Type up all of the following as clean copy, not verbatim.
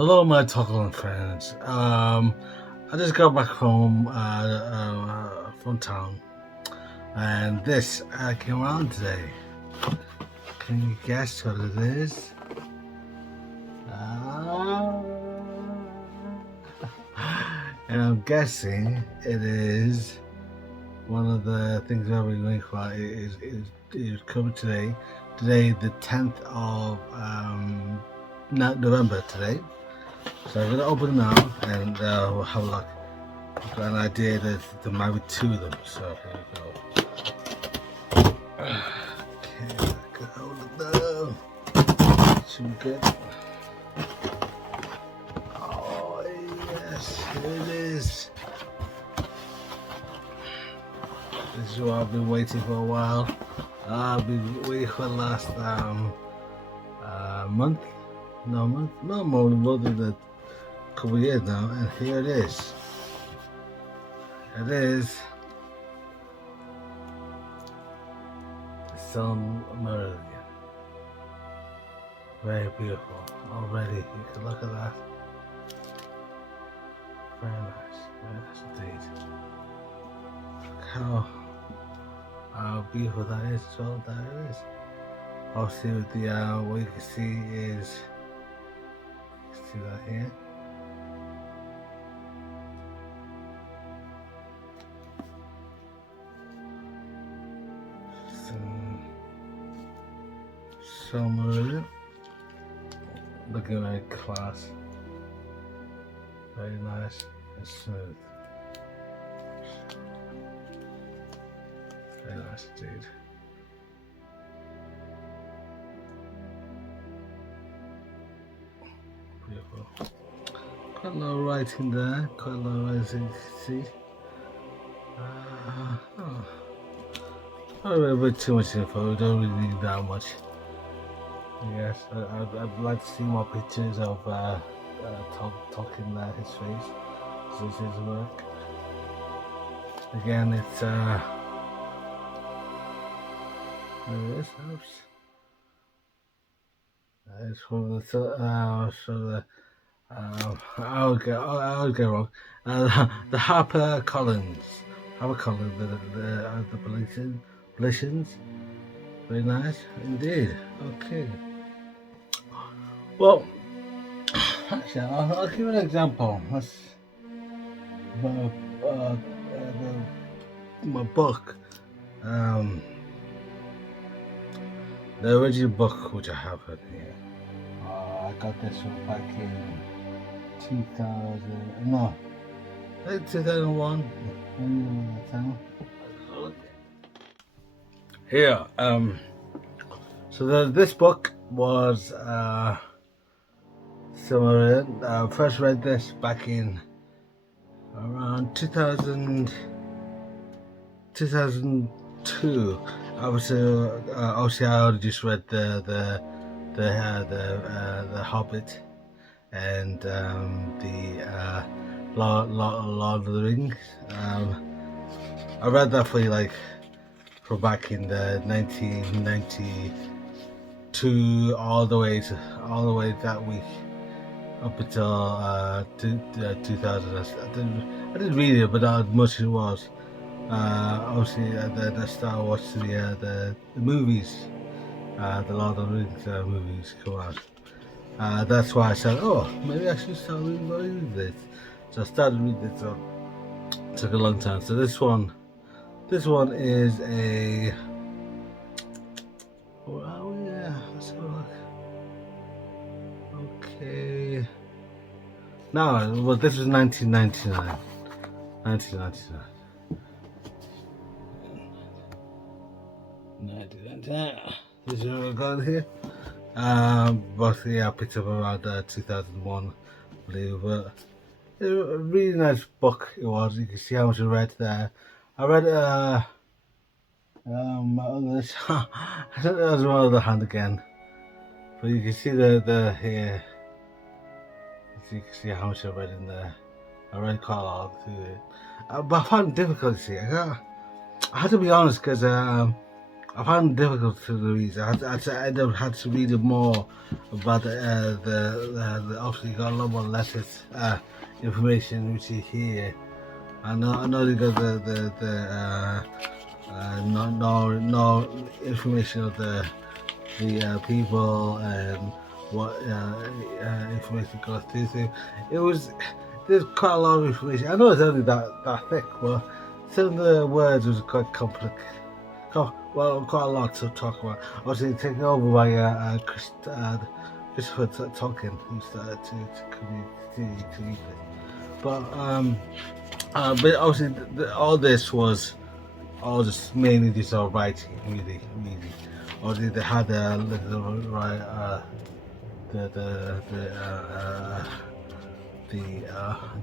Hello, my Tolkien friends. I just got back from town, and this came around today. Can you guess what it is? And I'm guessing it is one of the things I've been waiting for. Is coming today. Today, the 10th of November. Today. So I'm gonna open them now and we'll have a look. I've got an idea that there might be two of them. So here we go. Okay, I can hold it now. Should be good. Oh yes, here it is. This is what I've been waiting for a while. I've been waiting for the last month. No, more than a couple of years now, and here it is. It is Silmarillion. Very beautiful already. You can look at that. Very nice indeed. Look how beautiful that is as well. There it is. Obviously, with the what you can see is. See that here? Silmarillion. Looking very class. Very nice and smooth. Very nice indeed. Beautiful. Quite a lot of writing there, quite a lot of writing to see. Not a bit too much info, we don't really need that much. Yes, I'd like to see more pictures of Tolkien, his face, his work. Again, it's there it is, oops. It's from the I'll go wrong. The HarperCollis, the publications. Very nice indeed. Okay. Well, actually, I'll give an example. That's my book. The original book which I have here. I got this one back in 2001. Here, so this book was Silmarillion. I first read this back in around 2002. Obviously, I already just read the Hobbit and the Lord of the Rings. I read that for from back in the 1992 all the way that week up until 2000. I didn't read it, but not as much as it was. Obviously, then I started watching the movies, the Lord of the Rings movies come out. That's why I said, oh, maybe I should start reading this. So I started reading it. So it took a long time. So this one is a. Oh yeah, let's have a look. Okay. No, well, this was 1999. 1999. 1999. This is what I got here. But yeah, I picked up around 2001, I believe. But a really nice book it was. You can see how much I read there. I read I don't know, there's one other hand again, but you can see the here. You can see how much I read in there. I read quite a lot through it, but I found it difficult to see. I had to be honest because I found it difficult to read. I ended up had to read more about the obviously got a lot more letters, information which is here. I know they got no information of the people and what information goes through. So there's quite a lot of information. I know it's only that thick, but some of the words was quite complex. Well, quite a lot to talk about. Obviously, taken over by Christopher Tolkien, who started to read it. But obviously, all this was all just mainly just all writing, really. Obviously, they had a little right,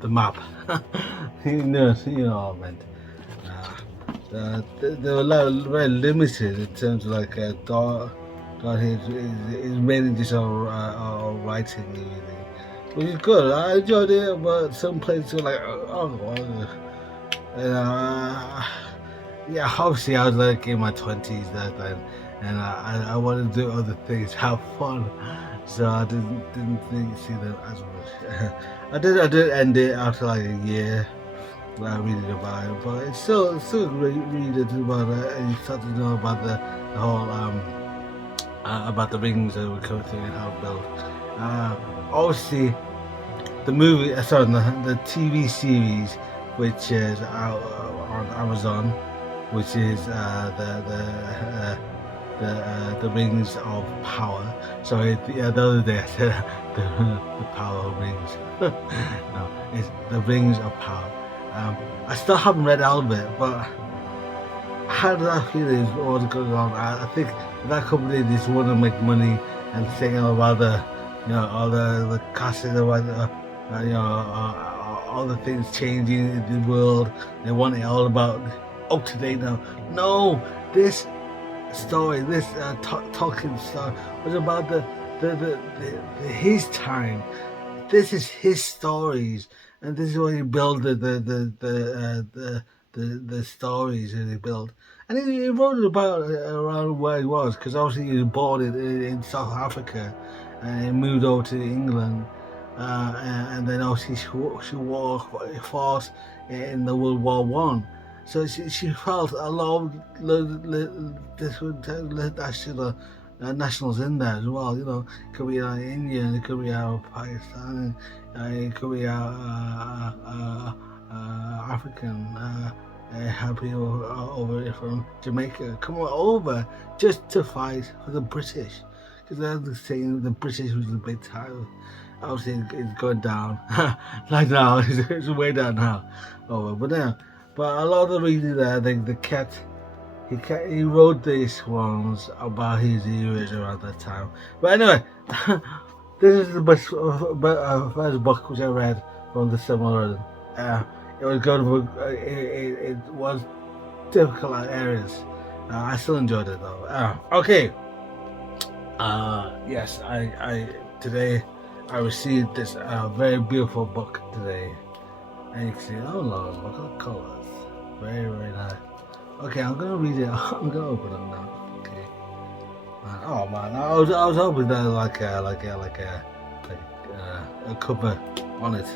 the map. You know what I meant. They were very limited in terms of like dot is mainly just all writing, really, which is good. I enjoyed it, but some places were like, yeah, obviously I was like in my 20s that time, and I wanted to do other things, have fun, so I didn't see them as much. I did end it after like a year. Reading about it, but it's still great reading about it, and you start to know about the whole about the rings that we come through and how built. Obviously, the movie, sorry, the TV series, which is out on Amazon, which is the Rings of Power. Sorry, the other day I said the Power Rings. No, it's the Rings of Power. I still haven't read all of it, but how does that feel is what's going on? I think that company just want to make money and saying about all the casting about all the things changing in the world. They want it all about up to date now. No, this story, this Tolkien story was about his time. This is his stories, and this is what he built the stories that he built. And he wrote it about around where he was, because obviously he was born in South Africa, and he moved over to England, and then obviously she fought in the World War One. So she felt a lot of different nationals in there as well. It could be Indian, it could be Pakistan, it could be African. Have people over from Jamaica come over just to fight for the British, because they're saying the British was the big time. Obviously, it's going down. Like now, it's way down now. But a lot of the reading there, he wrote these ones about his eras around that time. But anyway, this is the first book which I read from the Silmarillion. It was good. It was difficult at areas. I still enjoyed it though. Okay. Yes, I today I received this very beautiful book today, and you can see look at the colors, very nice. Okay, I'm gonna read it. I'm gonna open it now. Okay. Oh man, I was hoping that like a cover on it.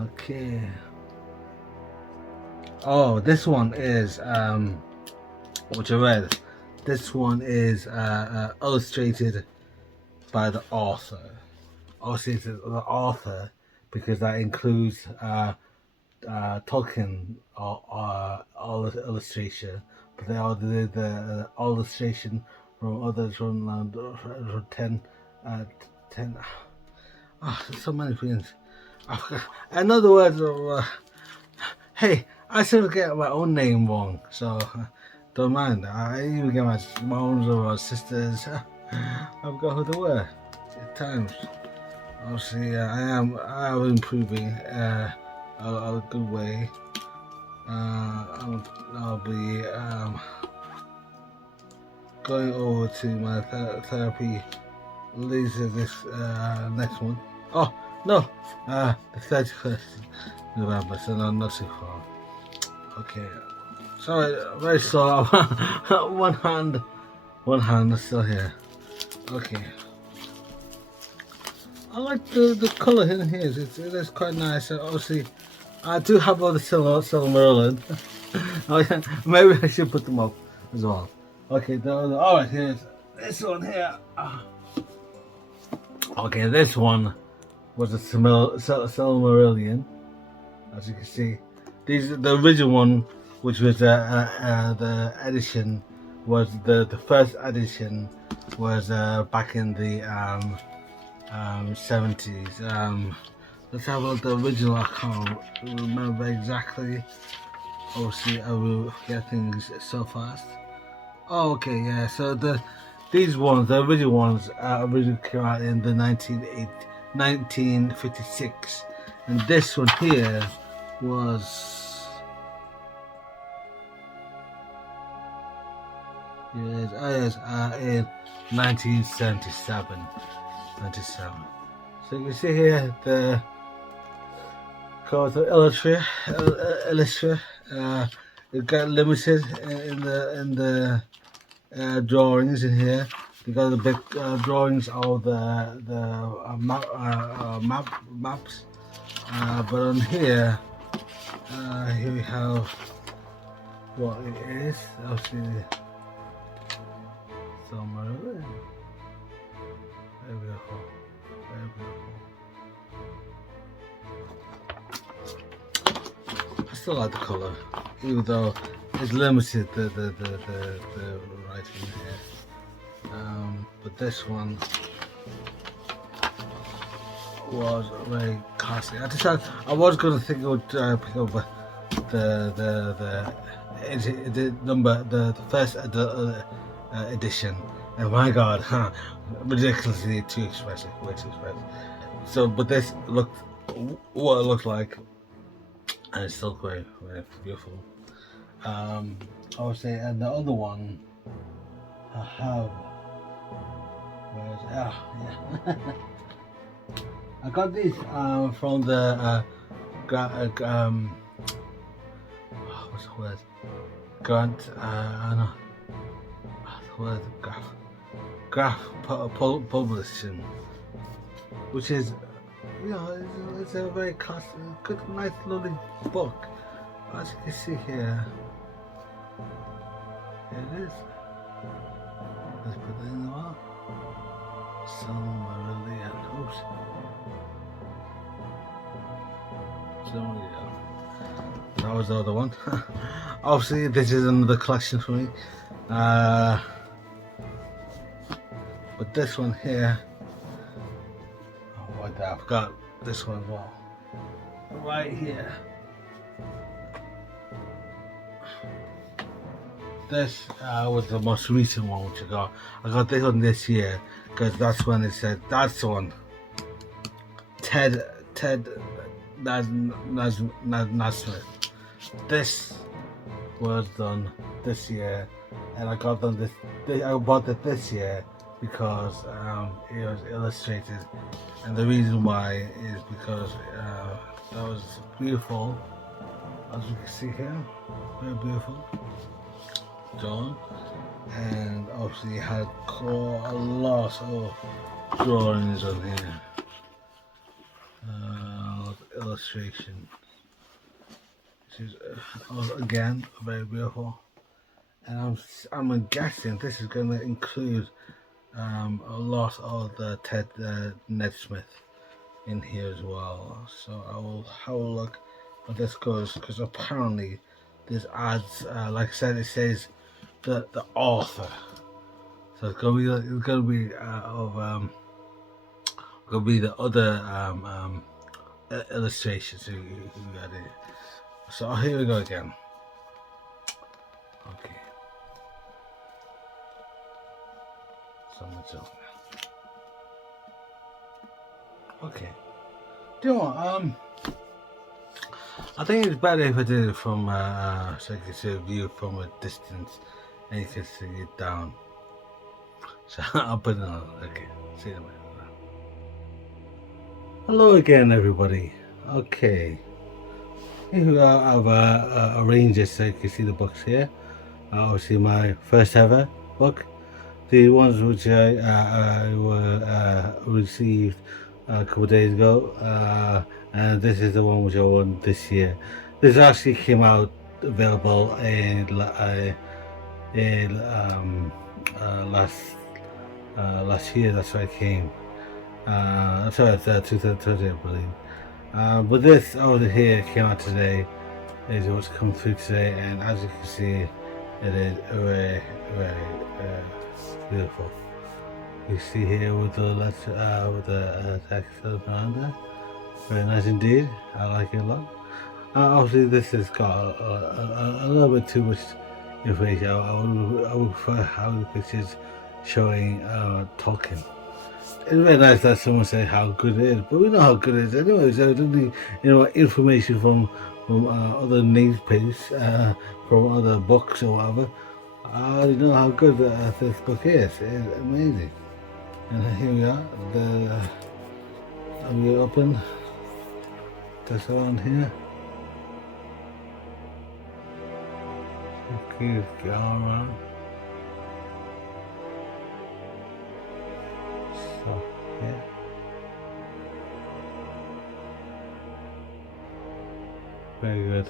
Okay. Oh, this one is which I read. This one is illustrated by the author. Obviously, it's the author because that includes Tolkien all the illustration, but they all did the illustration from others from 10. There's so many things. In other words, hey, I still get my own name wrong, so don't mind. I even get my moms or my sisters. I've got who they were at times. Obviously, I am improving a good way. I'll be going over to my therapy These are this next one. Oh no, the 31st November, so no, not too far. Okay, sorry, very slow. one hand is still here. Okay, I like the colour in here. It is quite nice. Obviously, I do have all the Silmarillion. Oh yeah, maybe I should put them up as well. Okay, alright, here's this one here. Okay, this one was a Silmarillion, as you can see. The original one, which was the edition, was the first edition was back in the 70s. Let's have a look at the original. I can't remember exactly. Obviously, I will forget things so fast. Oh, okay, yeah. So these ones, the original ones, originally came out in the 1956, and this one here was in 1977. 97. So you can see here the called the illustrator. It got limited in the drawings in here. You got the big drawings of the maps. But on here, here we have what it is. Obviously, somewhere. Very beautiful. Very beautiful. I still like the colour, even though it's limited the writing here. But this one was very classic. I was going to think I would pick up the number the first edition. And my God, ridiculously too expensive, way too expensive. So, but this looked what it looked like, and it's still very, very beautiful. I would say, and the other one I have. Yeah. I got these from the what's the word? Grant. No. What's the word? Graph Publishing, which is, it's a very classic, good, nice, lovely book. As you can see here, here it is. Let's put it in the wall. Silmarillion. Oops. Silmarillion. That was the other one. Obviously, this is another collection for me. But this one here, I forgot this one as well. Right here. This was the most recent one which I got. I got this one this year because that's when it said, that's the one. Ted Nasmith. This was done this year, and I got them I bought it this year because it was illustrated, and the reason why is because that was beautiful, as you can see here, very beautiful drawn, and obviously it had a lot of drawings on here, illustration, which is again very beautiful, and I'm guessing this is going to include a lot of the Ned Smith in here as well. So I will have a look how this goes, because apparently this adds, like I said, it says the author. So it's gonna be the other illustrations who got it. So here we go again. Okay. Okay. Do you know what? I think it's better if I did it from so you can see a view from a distance and you can see it down. So I'll put it on. Okay, see you in a minute. Hello again, everybody. Okay, here I've arranged it so you can see the books here. Obviously, my first ever book. The ones which I received a couple of days ago, and this is the one which I won this year. This actually came out available in last year. That's why it came. Sorry, it's 2020, I believe. But this over here came out today. Is what's come through today, and as you can see, it is very, very beautiful. You see here with the letter, with the text around there. Very nice indeed. I like it a lot. Obviously, this has got a little bit too much information. I would prefer how the pictures showing Tolkien. It's very nice that someone said how good it is, but we know how good it is anyway. So we don't need information from other newspapers, from other books or whatever. I already know how good this book is. It's amazing. And here we are. We open this around here. Okay, go around. So, yeah. Very good.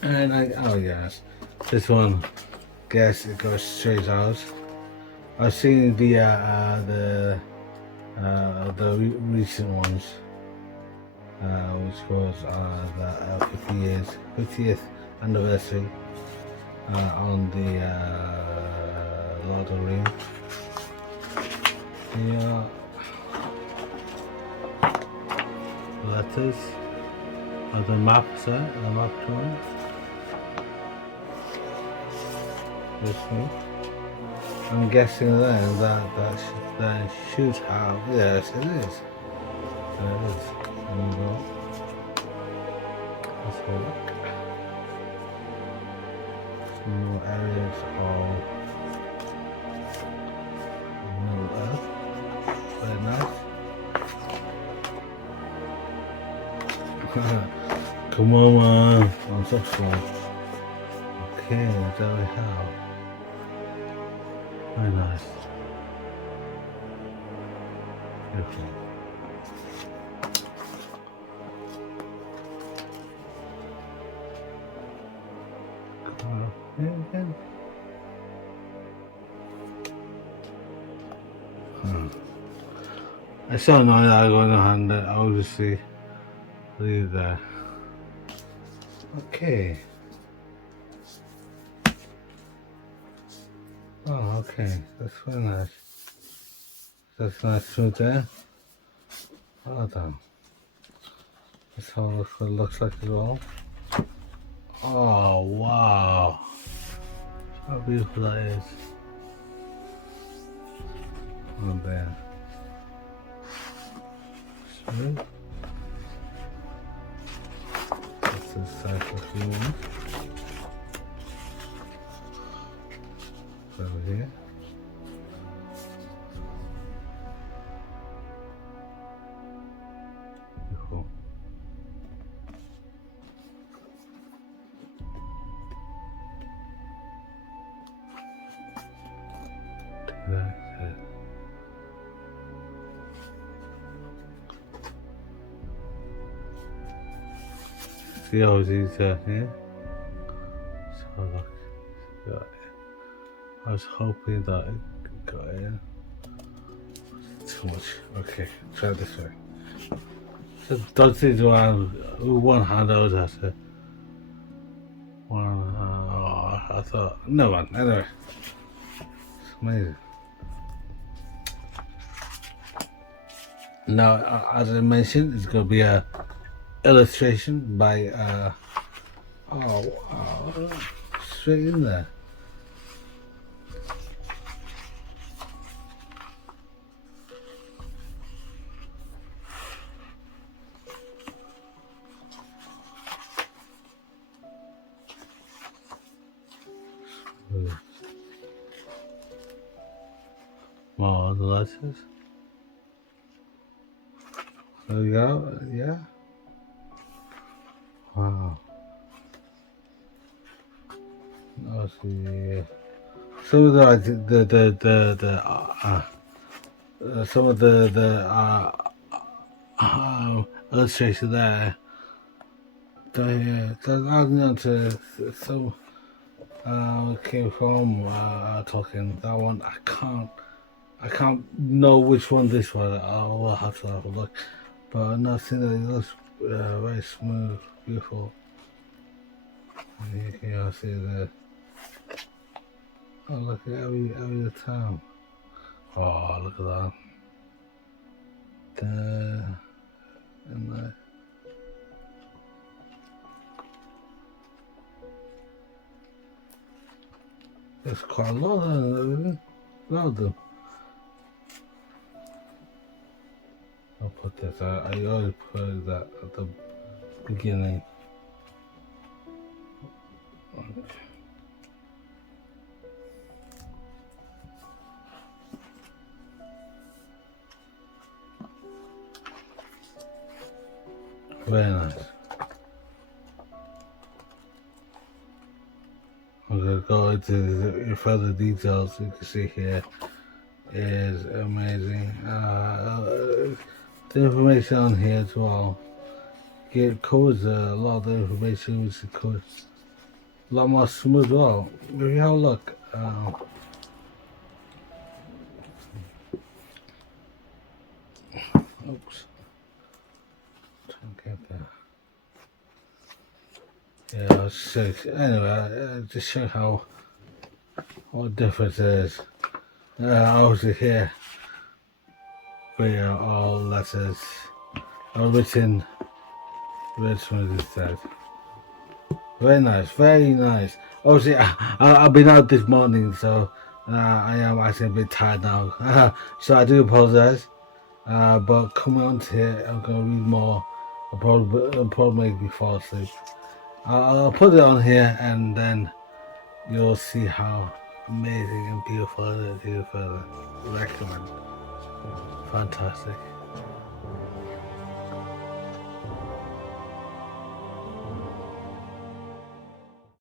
And oh yes, this one, guess it goes straight out. I've seen the recent ones, which was the 50th anniversary on the Lord of the Rings. Yeah, letters of the map, sir, the map drawing. This one. I'm guessing then that should have. Yes, it is. There it is. There we go. Let's have a look. Some more areas of Middle Earth. Very nice. Come on, man. I'm so strong. Okay, there we have. Very nice. Beautiful. Again. I saw no that I'm going to hand it. I'll just see. Leave there. Okay. Oh, okay. That's very nice. That's nice through there. Well done. That's how it looks like as well. Oh, wow. How beautiful that is. Oh, there. Smooth. That's the side of the room. Over here. Beautiful. That's it. See how these here? So look, got it. I was hoping that it could go in. Too much. Okay, try this way. So don't see the one hand out at it. One. Oh, I thought no one. Anyway, it's amazing. Now, as I mentioned, it's going to be a illustration by oh wow, straight in there. letters. There we go. Yeah. Wow. Obviously, some of some of the illustration there. Adding on to some came from Tolkien. That one I can't know which one this was. I will have to have a look. But no, I think that it looks very smooth, beautiful. And you can see the look at every town. Oh, look at that. And there's quite a lot of them. A lot of them. I'll put this. I always put that at the beginning. Very nice. I'm going to go into further details. You can see here is amazing. The information on here as well. It covers a lot of the information, which is cool. A lot more smooth as well. If you have a look. Oops. Get there. Yeah, so anyway, just show how what difference it is. Obviously here we are all letters are written from this side. Very nice, very nice. Obviously I've been out this morning, so I am actually a bit tired now. So I do apologize. But coming on to here, I'm going to read more. It'll probably make me fall asleep. I'll put it on here and then you'll see how amazing and beautiful it is even further. Recommend. Fantastic.